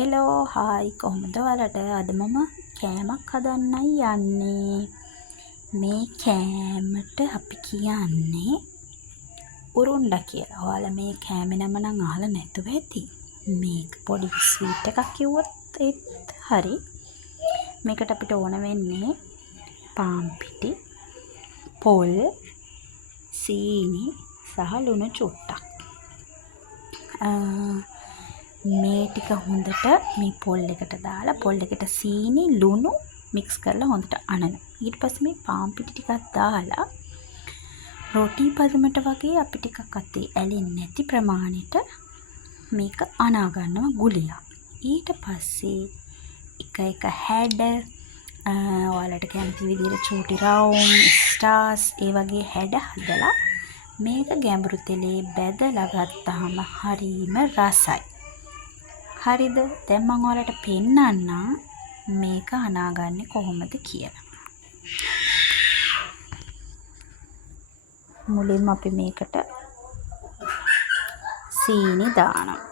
Hello hi කොහොමද ඔයාලට අද මම කෑමක් හදන්නයි යන්නේ. මේ කෑමට අපි කියන්නේ උරුණ්ඩා කියලා. ඔයාලා මේ කෑමේ නම නම් අහලා නැතුව ඇති. මේක පොඩි ස්වීට් එකක් කිව්වොත් ඒත් හරි. මේකට අපිට ඕන වෙන්නේ පාන් පිටි, පොල්, සීනි සහ ලුණු චුට්ටක්. මේ ටික හොඳට මේ පොල් එකට දාලා පොල් එකට සීනි ලුණු මික්ස් කරලා හොඳට අනන. ඊට පස්සේ මේ පාන් පිටි ටිකක් දාලා රොටි පදමට වගේ අපි ටිකක් අතේ ඇලෙන්නේ නැති ප්‍රමාණයට මේක අනා ගන්නවා ගුලියක්. ඊට පස්සේ එක හැඩ ඔයාලට කැමති විදිහට චූටි රවුම් ස්ටාර්ස් ඒ වගේ හැඩ හදලා මේක ගැඹුරු තෙලේ බැදලා ගත්තාම හරිම රසයි. හරිද? දැන් මම ඔයාලට පෙන්නන්නම් මේක අනාගන්නේ කොහොමද කියලා. මුලින්ම අපි මේකට සීනි දානවා.